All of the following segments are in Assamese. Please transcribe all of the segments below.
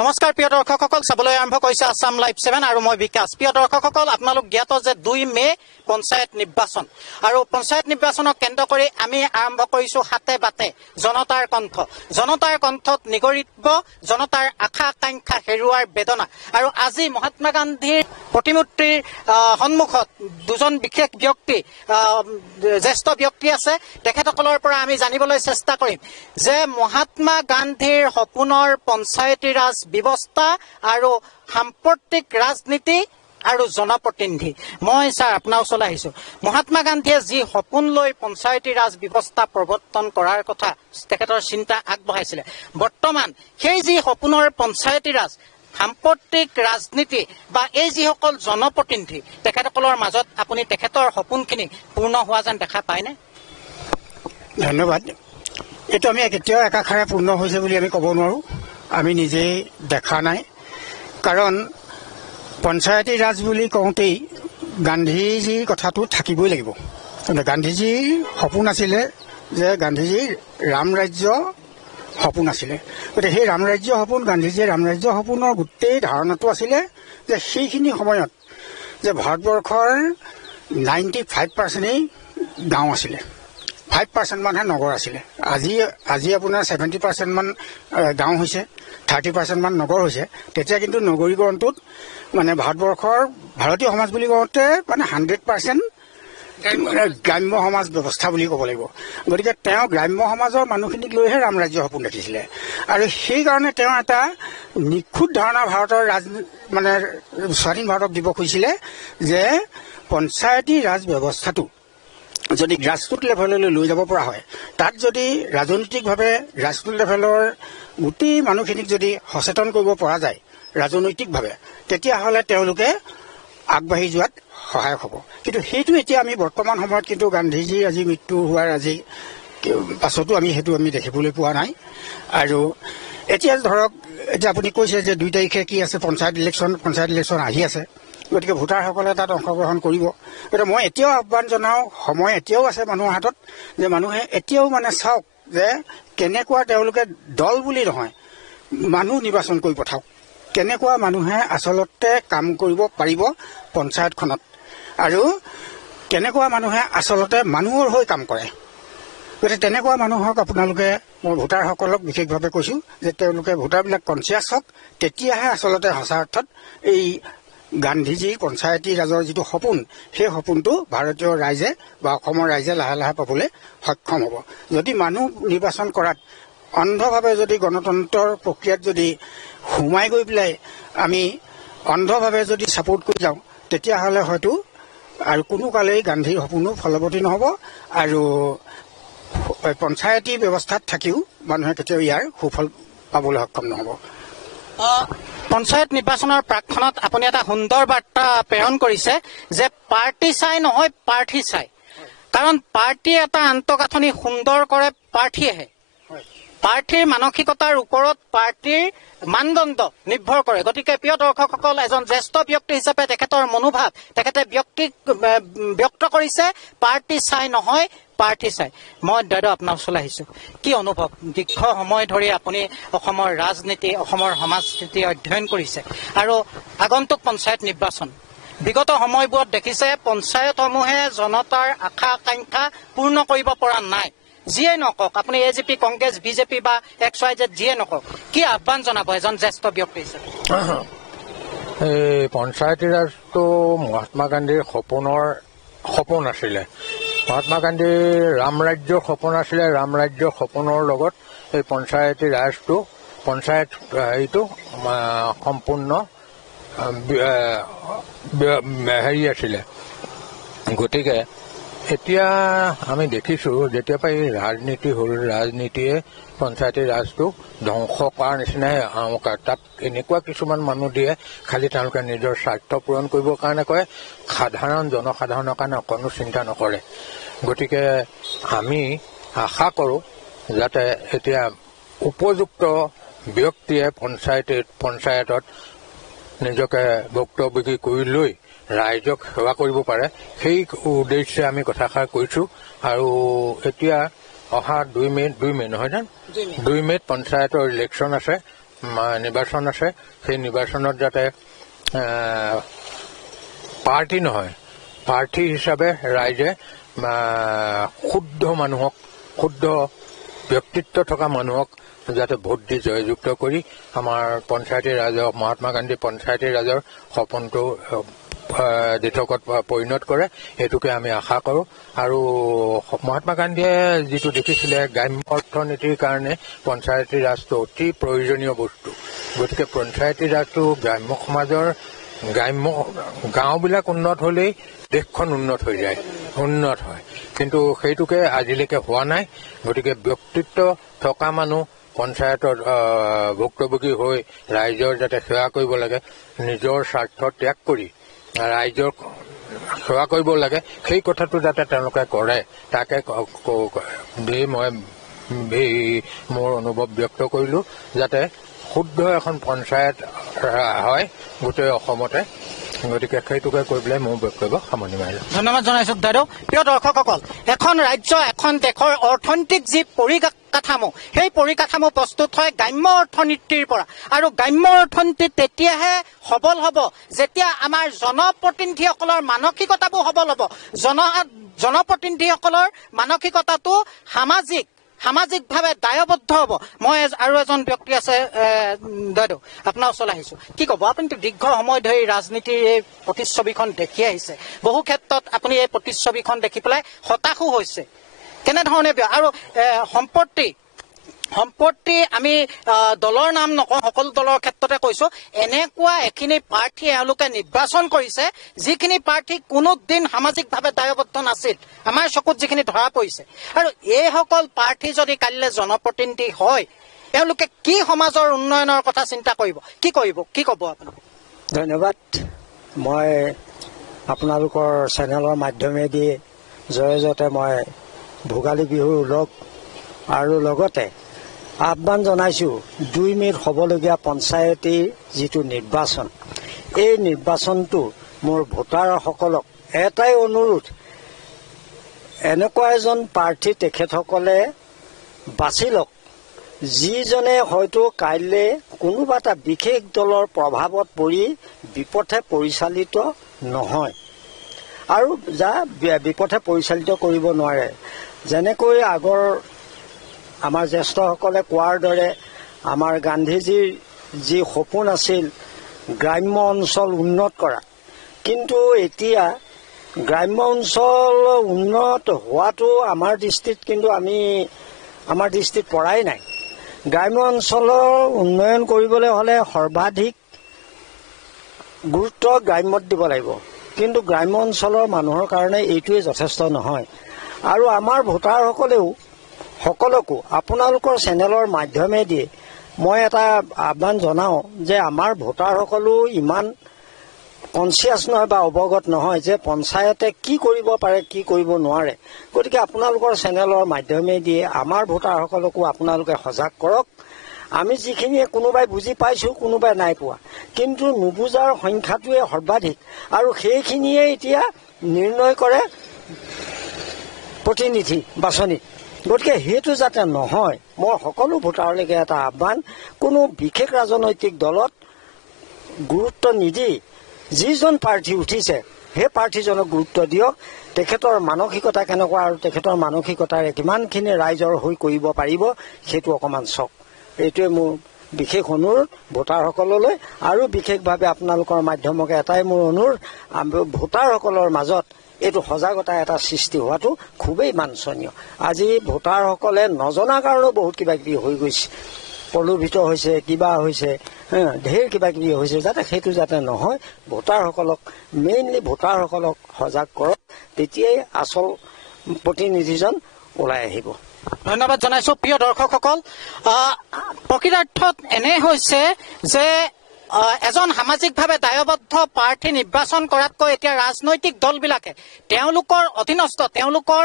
নমস্কাৰ প্ৰিয় দৰ্শকসকল, চাবলৈ আৰম্ভ কৰিছে আসাম লাইভ 7 আৰু মই বিকাশ। প্ৰিয় দৰ্শকসকল, আপোনালোক জ্ঞাত যে 2 মে পঞ্চায়ত নিৰ্বাচন আৰু পঞ্চায়ত নিৰ্বাচনক কেন্দ্ৰ কৰি আমি আৰম্ভ কৰিছোঁ হাতে বাটে জনতাৰ কণ্ঠ। জনতাৰ কণ্ঠত নিগৰিব জনতাৰ আশা আকাংক্ষা হেৰুৱাৰ বেদনা। আৰু আজি মহাত্মা গান্ধীৰ প্ৰতিমূৰ্তিৰ সন্মুখত দুজন বিশেষ ব্যক্তি, জ্যেষ্ঠ ব্যক্তি আছে। তেখেতসকলৰ পৰা আমি জানিবলৈ চেষ্টা কৰিম যে মহাত্মা গান্ধীৰ সপোনৰ পঞ্চায়তী ৰাজ ব্যৱস্থা আৰু সাম্প্ৰতিক ৰাজনীতি আৰু জনপ্ৰতিনিধি। মই ছাৰ আপোনাৰ ওচৰলৈ আহিছোঁ। মহাত্মা গান্ধীয়ে যি সপোন লৈ পঞ্চায়তী ৰাজ ব্যৱস্থা প্ৰৱৰ্তন কৰাৰ কথা তেখেতৰ চিন্তা আগবঢ়াইছিলে, বৰ্তমান সেই যি সপোনৰ পঞ্চায়তী ৰাজ, সাম্প্ৰতিক ৰাজনীতি বা এই যিসকল জনপ্ৰতিনিধি, তেখেতসকলৰ মাজত আপুনি তেখেতৰ সপোনখিনি পূৰ্ণ হোৱা যেন দেখা পায়নে? ধন্যবাদ। এইটো আমি কেতিয়াও একাষাৰে পূৰ্ণ হৈছে বুলি আমি ক'ব নোৱাৰোঁ। আমি নিজেই দেখা নাই, কাৰণ পঞ্চায়তী ৰাজ বুলি কওঁতেই গান্ধীজীৰ কথাটো থাকিবই লাগিব। গান্ধীজীৰ সপোন আছিলে যে গান্ধীজীৰ ৰাম ৰাজ্য সপোন আছিলে। গতিকে সেই ৰাম ৰাজ্য সপোন, গান্ধীজীৰ ৰাম ৰাজ্য সপোনৰ গোটেই ধাৰণাটো আছিলে যে সেইখিনি সময়ত যে ভাৰতবৰ্ষৰ 95%ই গাঁও আছিলে, 5% মানহে নগৰ আছিলে। আজি আপোনাৰ 70% মান গাঁও হৈছে, 30% মান নগৰ হৈছে। তেতিয়া কিন্তু নগৰীকৰণটোত মানে ভাৰতীয় সমাজ বুলি কওঁতে মানে 100% গ্ৰাম্য সমাজ ব্যৱস্থা বুলি ক'ব লাগিব। গতিকে তেওঁ গ্ৰাম্য সমাজৰ মানুহখিনিক লৈহে ৰাম ৰাজ্য সপোন দেখিছিলে। আৰু সেইকাৰণে তেওঁ এটা নিখুঁত ধাৰণা ভাৰতৰ মানে স্বাধীন ভাৰতক দিব খুজিছিলে যে পঞ্চায়তী ৰাজ ব্যৱস্থাটো যদি গ্ৰাছৰুট লেভেললৈ লৈ যাব পৰা হয়, তাত যদি ৰাজনৈতিকভাৱে গ্ৰাছৰুট লেভেলৰ গোটেই মানুহখিনিক যদি সচেতন কৰিব পৰা যায় ৰাজনৈতিকভাৱে, তেতিয়াহ'লে তেওঁলোকে আগবাঢ়ি যোৱাত সহায়ক হ'ব। কিন্তু সেইটো এতিয়া আমি বৰ্তমান সময়ত কিন্তু গান্ধীজীৰ আজি মৃত্যু হোৱাৰ আজি পাছতো আমি সেইটো দেখিবলৈ পোৱা নাই। আৰু এতিয়া ধৰক, এতিয়া আপুনি কৈছে যে 2 তাৰিখে কি আছে, পঞ্চায়ত ইলেকশ্যন আহি আছে। গতিকে ভোটাৰসকলে তাত অংশগ্ৰহণ কৰিব। গতিকে মই এতিয়াও আহ্বান জনাওঁ, সময় এতিয়াও আছে মানুহৰ হাতত, যে মানুহে এতিয়াও মানে চাওক যে কেনেকুৱা তেওঁলোকে দল বুলি নহয়, মানুহ নিৰ্বাচন কৰি পঠাওক। কেনেকুৱা মানুহে আচলতে কাম কৰিব পাৰিব পঞ্চায়তখনত, আৰু কেনেকুৱা মানুহে আচলতে মানুহৰ হৈ কাম কৰে। গতিকে তেনেকুৱা মানুহক আপোনালোকে, মই ভোটাৰসকলক বিশেষভাৱে কৈছোঁ যে তেওঁলোকে ভোটাৰবিলাক কনচিয়াছ হওক, তেতিয়াহে আচলতে সঁচা অৰ্থত এই গান্ধীজীৰ পঞ্চায়তী ৰাজৰ যিটো সপোন, সেই সপোনটো ভাৰতীয় ৰাইজে বা অসমৰ ৰাইজে লাহে লাহে পাবলৈ সক্ষম হ'ব। যদি মানুহ নিৰ্বাচন কৰাত অন্ধভাৱে যদি গণতন্ত্ৰৰ প্ৰক্ৰিয়াত যদি সোমাই গৈ পেলাই আমি অন্ধভাৱে যদি ছাপোৰ্ট কৰি যাওঁ, তেতিয়াহ'লে হয়তো আৰু কোনো কালেই গান্ধীৰ সপোনো ফলৱতী নহ'ব। আৰু পঞ্চায়তী ব্যৱস্থাত থাকিও মানুহে কেতিয়াও ইয়াৰ সুফল পাবলৈ সক্ষম নহ'ব। পঞ্চায়ত নিৰ্বাচনৰ প্ৰাকখনত আপুনি এটা সুন্দৰ বাৰ্তা প্ৰেৰণ কৰিছে যে পাৰ্টি চাই নহয়, প্ৰাৰ্থী চাই। কাৰণ পাৰ্টীয়ে এটা আন্তঃগাঁথনি সুন্দৰ কৰে, প্ৰাৰ্থীয়েহে। প্ৰাৰ্থীৰ মানসিকতাৰ ওপৰত পাৰ্টীৰ মানদণ্ড নিৰ্ভৰ কৰে। গতিকে প্ৰিয় দৰ্শকসকল, এজন জ্যেষ্ঠ ব্যক্তি হিচাপে তেখেতৰ মনোভাৱ তেখেতে ব্যক্ত কৰিছে, পাৰ্টি চাই নহয়, প্ৰাৰ্থী চাই। মই দাদা আপোনাৰ ওচৰলৈ আহিছোঁ। কি অনুভৱ? দীৰ্ঘ সময় ধৰি আপুনি অসমৰ ৰাজনীতি, অসমৰ সমাজনীতি অধ্যয়ন কৰিছে, আৰু আগন্তুক পঞ্চায়ত নিৰ্বাচন, বিগত সময়বোৰত দেখিছে পঞ্চায়তসমূহে জনতাৰ আশা আকাংক্ষা পূৰ্ণ কৰিব পৰা নাই। যিয়ে নকওক, আপুনি AJP, কংগ্ৰেছ, BJP বা XYZ যিয়ে নকওক, কি আহ্বান জনাব এজন জ্যেষ্ঠ ব্যক্তি হিচাপে? এই পঞ্চায়তী ৰাজটো মহাত্মা গান্ধীৰ সপোন আছিলে। মহাত্মা গান্ধীৰ ৰাম ৰাজ্যৰ সপোন আছিলে। ৰাম ৰাজ্যৰ সপোনৰ লগত এই পঞ্চায়তী ৰাজটো, পঞ্চায়ত হেৰিটো সম্পূৰ্ণ হেৰি আছিলে। গতিকে এতিয়া আমি দেখিছোঁ, যেতিয়াৰ পৰা এই ৰাজনীতি হ'ল, ৰাজনীতিয়ে পঞ্চায়তী ৰাজটো ধ্বংস কৰাৰ নিচিনাই। তাত এনেকুৱা কিছুমান মানুহ দিয়ে, খালি তেওঁলোকে নিজৰ স্বাৰ্থ পূৰণ কৰিবৰ কাৰণে কয়, জনসাধাৰণৰ কাৰণে অকণো চিন্তা নকৰে। গতিকে আমি আশা কৰোঁ যাতে এতিয়া উপযুক্ত ব্যক্তিয়ে পঞ্চায়তত নিজকে ভুক্তভোগী কৰি লৈ ৰাইজক সেৱা কৰিব পাৰে, সেই উদ্দেশ্যে আমি কথাষাৰ কৈছোঁ। আৰু এতিয়া অহা 2 মে নহয় জানো, 2 মেত পঞ্চায়তৰ ইলেকশ্যন আছে। নিৰ্বাচন আছে, সেই নিৰ্বাচনত যাতে পাৰ্টি নহয়, প্ৰাৰ্থী হিচাপে ৰাইজে শুদ্ধ মানুহক, শুদ্ধ ব্যক্তিত্ব থকা মানুহক যাতে ভোট দি জয়যুক্ত কৰি আমাৰ পঞ্চায়তী ৰাজৰ, মহাত্মা গান্ধী পঞ্চায়তী ৰাজৰ সপোনটো দিঠকত পৰিণত কৰে, এইটোকে আমি আশা কৰোঁ। আৰু মহাত্মা গান্ধীয়ে যিটো দেখিছিলে গ্ৰাম্য অৰ্থনীতিৰ কাৰণে পঞ্চায়তী ৰাজটো অতি প্ৰয়োজনীয় বস্তু, গতিকে পঞ্চায়তী ৰাজটো গ্ৰাম্য সমাজৰ গাঁওবিলাক উন্নত হ'লেই দেশখন উন্নত হৈ যায়, উন্নত হয়, কিন্তু সেইটোকে আজিলৈকে হোৱা নাই। গতিকে ব্যক্তিত্ব থকা মানুহ পঞ্চায়তত ভুক্তভোগী হৈ ৰাইজৰ যাতে সেৱা কৰিব লাগে, নিজৰ স্বাৰ্থ ত্যাগ কৰি ৰাইজৰ সেৱা কৰিব লাগে, সেই কথাটো যাতে তেওঁলোকে কৰে, তাকে দি মই মোৰ অনুভৱ ব্যক্ত কৰিলোঁ, যাতে শুদ্ধ এখন পঞ্চায়ত হয় গোটেই অসমতে। গতিকে সেইটোকে কৈ পেলাই মোৰ বক্তব্য সামৰণি মাৰিলোঁ। ধন্যবাদ জনাইছোঁ দাদা। প্ৰিয় দৰ্শকসকল, এখন ৰাজ্য, এখন দেশৰ অৰ্থনৈতিক যি পৰিকাঠামো, সেই পৰিকাঠামো প্ৰস্তুত হয় গ্ৰাম্য অৰ্থনীতিৰ পৰা। আৰু গ্ৰাম্য অৰ্থনীতি তেতিয়াহে সবল হ'ব যেতিয়া আমাৰ জনপ্ৰতিনিধিসকলৰ মানসিকতাবোৰ সবল হ'ব। জনপ্ৰতিনিধিসকলৰ মানসিকতাটো সামাজিকভাৱে দায়বদ্ধ হ'ব। মই আৰু এজন ব্যক্তি আছে, দাদা আপোনাৰ ওচৰলৈ আহিছোঁ, কি ক'ব? আপুনিতো দীৰ্ঘ সময় ধৰি ৰাজনীতিৰ এই প্ৰতিচ্ছবিখন দেখি আহিছে, বহু ক্ষেত্ৰত আপুনি এই প্ৰতিচ্ছবিখন দেখি পেলাই হতাশো হৈছে, কেনেধৰণে আৰু সম্পত্তি আমি দলৰ নাম নকওঁ, সকলো দলৰ ক্ষেত্ৰতে কৈছোঁ, এনেকুৱা এখিনি প্ৰাৰ্থী এওঁলোকে নিৰ্বাচন কৰিছে যিখিনি প্ৰাৰ্থী কোনোদিন সামাজিকভাৱে দায়বদ্ধ নাছিল, আমাৰ চকুত যিখিনি ধৰা পৰিছে। আৰু এইসকল প্ৰাৰ্থী যদি কাইলৈ জনপ্ৰতিনিধি হয়, এওঁলোকে কি সমাজৰ উন্নয়নৰ কথা চিন্তা কৰিব, কি ক'ব আপুনি? ধন্যবাদ। মই আপোনালোকৰ চেনেলৰ মাধ্যমেদি জয়জতে মই ভোগালী বিহুৰ ওলগ আৰু লগতে আহ্বান জনাইছোঁ 2 মে'ত হ'বলগীয়া পঞ্চায়তীৰ যিটো নিৰ্বাচন, এই নিৰ্বাচনটো মোৰ ভোটাৰসকলক এটাই অনুৰোধ, এনেকুৱা এজন প্ৰাৰ্থী তেখেতসকলে বাছি লওক যিজনে হয়তো কাইলৈ কোনোবা এটা বিশেষ দলৰ প্ৰভাৱত পৰি বিপথে পৰিচালিত নহয় আৰু বিপথে পৰিচালিত কৰিব নোৱাৰে। যেনেকৈ আগৰ আমাৰ জ্যেষ্ঠসকলে কোৱাৰ দৰে আমাৰ গান্ধীজীৰ যি সপোন আছিল গ্ৰাম্য অঞ্চল উন্নত কৰা, কিন্তু এতিয়া গ্ৰাম্য অঞ্চল উন্নত হোৱাটো আমাৰ দৃষ্টিত পৰাই নাই। গ্ৰাম্য অঞ্চলৰ উন্নয়ন কৰিবলৈ হ'লে সৰ্বাধিক গুৰুত্ব গ্ৰাম্যত দিব লাগিব, কিন্তু গ্ৰাম্য অঞ্চলৰ মানুহৰ কাৰণে এইটোৱে যথেষ্ট নহয়। আৰু আমাৰ সকলোকো আপোনালোকৰ চেনেলৰ মাধ্যমেদি মই এটা আহ্বান জনাওঁ যে আমাৰ ভোটাৰসকলো ইমান কনচিয়াছ নহয় বা অৱগত নহয় যে পঞ্চায়তে কি কৰিব পাৰে, কি কৰিব নোৱাৰে। গতিকে আপোনালোকৰ চেনেলৰ মাধ্যমেদি আমাৰ ভোটাৰসকলকো আপোনালোকে সজাগ কৰক। আমি যিখিনিয়ে কোনোবাই বুজি পাইছোঁ, কোনোবাই নাই পোৱা, কিন্তু নুবুজাৰ সংখ্যাটোৱে সৰ্বাধিক, আৰু সেইখিনিয়ে এতিয়া নিৰ্ণয় কৰে প্ৰতিনিধি বাছনিত। গতিকে সেইটো যাতে নহয়, মই সকলো ভোটাৰলৈকে এটা আহ্বান, কোনো বিশেষ ৰাজনৈতিক দলত গুৰুত্ব নিদি যিজন প্ৰাৰ্থী উঠিছে সেই প্ৰাৰ্থীজনক গুৰুত্ব দিয়ক। তেখেতৰ মানসিকতা কেনেকুৱা আৰু তেখেতৰ মানসিকতাৰে কিমানখিনি ৰাইজৰ হৈ কৰিব পাৰিব সেইটো অকণমান চাওক। এইটোৱে মোৰ বিশেষ অনুৰোধ ভোটাৰসকললৈ। আৰু বিশেষভাৱে আপোনালোকৰ মাধ্যমকে এটাই মোৰ অনুৰোধ, ভোটাৰসকলৰ মাজত এইটো সজাগতা এটা সৃষ্টি হোৱাটো খুবেই বাঞ্ছনীয়। আজি ভোটাৰসকলে নজনা কাৰণেও বহুত কিবাকিবি হৈ গৈছে, প্ৰলোভিত হৈছে, কিবা হৈছে, ঢেৰ কিবাকিবি হৈছে, সেইটো যাতে নহয়। মেইনলি ভোটাৰসকলক সজাগ কৰক, তেতিয়াই আচল প্ৰতিনিধিজন ওলাই আহিব। ধন্যবাদ জনাইছোঁ। প্ৰিয় দৰ্শকসকল, প্ৰকৃতাৰ্থত এনে হৈছে যে এজন সামাজিকভাৱে দায়বদ্ধ প্ৰাৰ্থী নিৰ্বাচন কৰাতকৈ এতিয়া ৰাজনৈতিক দলবিলাকে তেওঁলোকৰ অধীনস্থ, তেওঁলোকৰ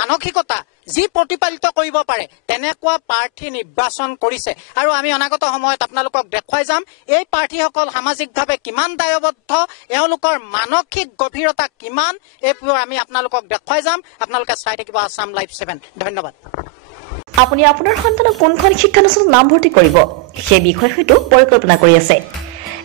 মানসিকতা যি প্ৰতিপালিত কৰিব পাৰে তেনেকুৱা প্ৰাৰ্থী নিৰ্বাচন কৰিছে। আৰু আমি অনাগত সময়ত আপোনালোকক দেখুৱাই যাম এই প্ৰাৰ্থীসকল সামাজিকভাৱে কিমান দায়বদ্ধ, এওঁলোকৰ মানসিক গভীৰতা কিমান, এইবোৰ আমি আপোনালোকক দেখুৱাই যাম। আপোনালোকে চাই থাকিব আছাম লাইভ 7। ধন্যবাদ। আপুনি আপোনাৰ সন্তানক কোনখন শিক্ষানুষ্ঠানত নামভৰ্তি কৰিব সেই বিষয়ে হয়তো পৰিকল্পনা কৰি আছে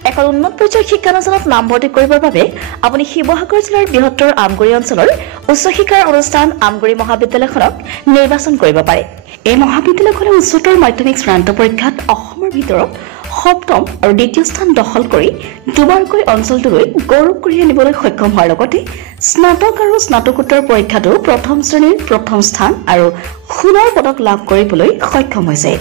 এখন উন্নত পৰ্যায়ৰ শিক্ষানুষ্ঠানত নামভৰ্তি কৰিবৰ বাবে আপুনি শিৱসাগৰ জিলাৰ বৃহত্তৰ আমগুৰি অঞ্চলৰ উচ্চ শিক্ষাৰ অনুষ্ঠান আমগুৰি মহাবিদ্যালয়খনক নিৰ্বাচন কৰিব পাৰে এই মহাবিদ্যালয়খনে উচ্চতৰ মাধ্যমিক চূড়ান্ত পৰীক্ষাত অসমৰ ভিতৰত সপ্তম আৰু দ্বিতীয় স্থান দখল কৰি দুবাৰকৈ অঞ্চলটোলৈ গৌৰৱ কঢ়িয়াই আনিবলৈ সক্ষম হোৱাৰ লগতে স্নাতক আৰু স্নাতকোত্তৰ পৰীক্ষাতো প্ৰথম শ্ৰেণীৰ প্ৰথম স্থান আৰু সোণৰ পদক লাভ কৰিবলৈ সক্ষম হৈছে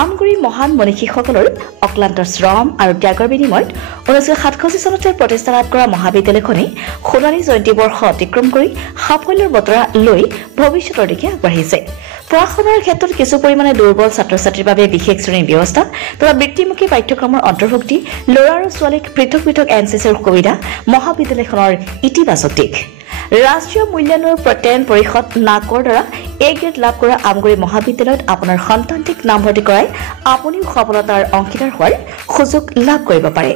আমগুৰি মহান মনীষীসকলৰ অক্লান্ত শ্ৰম আৰু ত্যাগৰ বিনিময়ত 1967 চনতে প্ৰতিষ্ঠা লাভ কৰা মহাবিদ্যালয়খনে সোণালী জয়ন্তী বৰ্ষ অতিক্ৰম কৰি সাফল্যৰ বতৰা লৈ ভৱিষ্যতৰ দিশে আগবাঢ়িছে পঢ়া-শুনাৰ ক্ষেত্ৰত কিছু পৰিমাণে দুৰ্বল ছাত্ৰ-ছাত্ৰীৰ বাবে বিশেষ শ্ৰেণীৰ ব্যৱস্থা তথা বৃত্তিমুখী পাঠ্যক্ৰমৰ অন্তৰ্ভুক্তি ল'ৰা আৰু ছোৱালীক পৃথক পৃথক এনচিচিৰ সুবিধা মহাবিদ্যালয়খনৰ ইতিবাচক দিশ ৰাষ্ট্ৰীয় মূল্যায়নৰ প্ৰত্যয়ন পৰিষদ নাকৰ দ্বাৰা এ গ্ৰেড লাভ কৰা আমগুৰি মহাবিদ্যালয়ত আপোনাৰ সন্তানটিক নামভৰ্তি কৰাই আপুনিও সফলতাৰ অংশীদাৰ হোৱাৰ সুযোগ লাভ কৰিব পাৰে